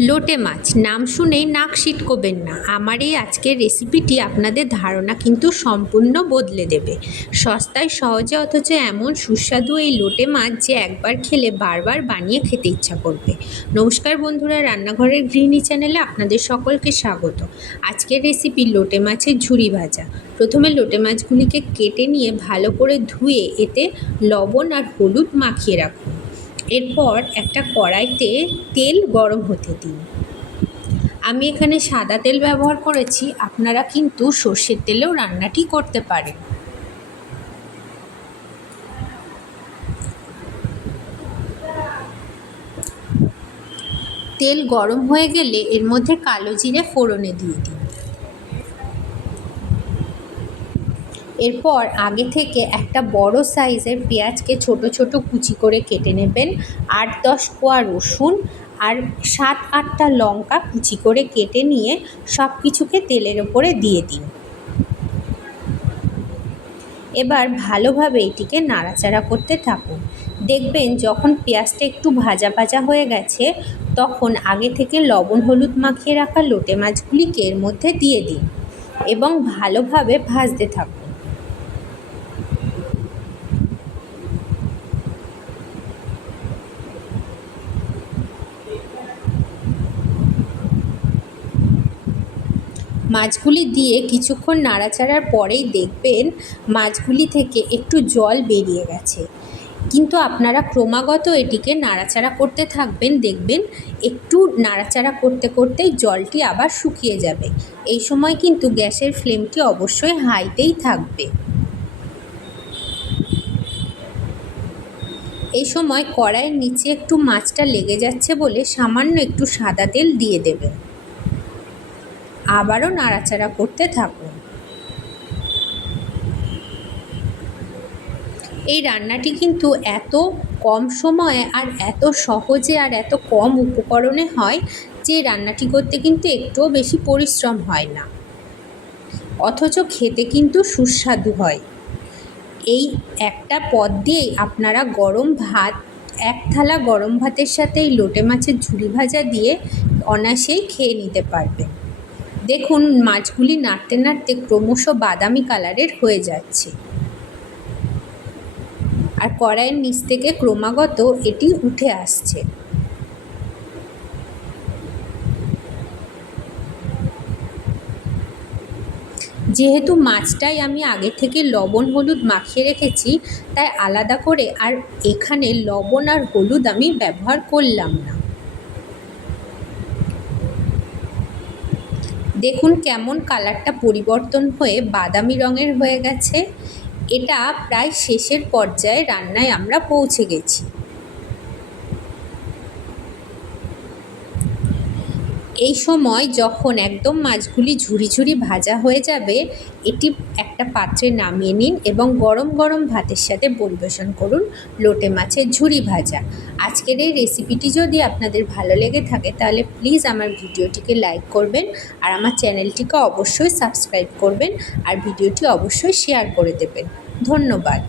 লোটে মাছ। নাম শুনেই নাক সিটকোবেন না। আমার এই আজকের রেসিপিটি আপনাদের ধারণা কিন্তু সম্পূর্ণ বদলে দেবে। সস্তায় সহজে অথচ এমন সুস্বাদু এই লোটে মাছ যে একবার খেলে বারবার বানিয়ে খেতে ইচ্ছা করবে। নমস্কার বন্ধুরা, রান্নাঘরের গৃহিণী চ্যানেলে আপনাদের সকলকে স্বাগত। আজকের রেসিপি লোটে মাছের ঝুরি ভাজা। প্রথমে লোটে মাছগুলিকে কেটে নিয়ে ভালো করে ধুয়ে এতে লবণ আর হলুদ মাখিয়ে রাখুন। এরপর একটা কড়াইতে তেল গরম হতে দিন। আমি এখানে সাদা তেল ব্যবহার করেছি, আপনারা কিন্তু সর্ষের তেলেও রান্নাটি করতে পারেন। তেল গরম হয়ে গেলে এর মধ্যে কালো জিরে ফোড়নে দিয়ে দিন। এরপর আগে থেকে একটা বড় সাইজের পেঁয়াজকে ছোট ছোট কুচি করে কেটে নেবেন। আট, দশ কোয়া রসুন আর সাত, আটটা লঙ্কা কুচি করে কেটে নিয়ে সব কিছুকে তেলের ওপরে দিয়ে দিন। এবার ভালোভাবে এটিকে নাড়াচাড়া করতে থাকুন। দেখবেন যখন পেঁয়াজটা একটু ভাজা ভাজা হয়ে গেছে, তখন আগে থেকে লবণ, হলুদ মাখিয়ে রাখা লোটে মাছগুলিকে এর মধ্যে দিয়ে দিন এবং ভালোভাবে ভাজতে থাকুন। মাছগুলি দিয়ে কিছুক্ষণ নাড়াচাড়ার পরেই দেখবেন মাছগুলি থেকে একটু জল বেরিয়ে গেছে। কিন্তু আপনারা ক্রমাগত এটিকে নাড়াচাড়া করতে থাকবেন, দেখবেন একটু নাড়াচাড়া করতে করতেই জলটি আবার শুকিয়ে যাবে। এই সময় কিন্তু গ্যাসের ফ্লেমটি অবশ্যই হাইতেই থাকবে। এই সময় কড়াইয়ের নিচে একটু মাছটা লেগে যাচ্ছে বলে সামান্য একটু সাদা তেল দিয়ে দেবেন। আবারও নাড়াচাড়া করতে থাকুন। এই রান্নাটি কিন্তু এত কম সময়ে আর এত সহজে আর এত কম উপকরণে হয় যে রান্নাটি করতে কিন্তু একটুও বেশি পরিশ্রম হয় না। অথচ খেতে কিন্তু সুস্বাদু হয়। এই একটা পদ দিয়েই আপনারা গরম ভাত, এক থালা গরম ভাতের সাথে এই লোটে মাছের ঝুড়ি ভাজা দিয়ে অনায়াসেই খেয়ে নিতে পারবেন। দেখুন, মাছগুলি নাড়তে নাড়তে ক্রমশ বাদামি কালারের হয়ে যাচ্ছে। আর কড়াইয়ের নিচ থেকে ক্রমাগত এটি উঠে আসছে। যেহেতু মাছটাই আমি আগে থেকে লবণ, হলুদ মাখিয়ে রেখেছি, তাই আলাদা করে আর এখানে লবণ আর হলুদ আমি ব্যবহার করলাম না। দেখুন কেমন কালারটা পরিবর্তন হয়ে বাদামি রঙের হয়ে গেছে। এটা প্রায় শেষের পর্যায়ে রান্নায় আমরা পৌঁছে গেছি। এই সময় যখন একদম মাছগুলি ঝুরি ঝুরি ভাজা হয়ে যাবে, এটি একটা পাত্রে নামিয়ে নিন এবং গরম গরম ভাতের সাথে পরিবেশন করুন লোটে মাছের ঝুরি ভাজা। আজকের এই রেসিপিটি যদি আপনাদের ভালো লেগে থাকে, তাহলে প্লিজ আমার ভিডিওটিকে লাইক করবেন আর আমার চ্যানেলটিকে অবশ্যই সাবস্ক্রাইব করবেন আর ভিডিওটি অবশ্যই শেয়ার করে দেবেন। ধন্যবাদ।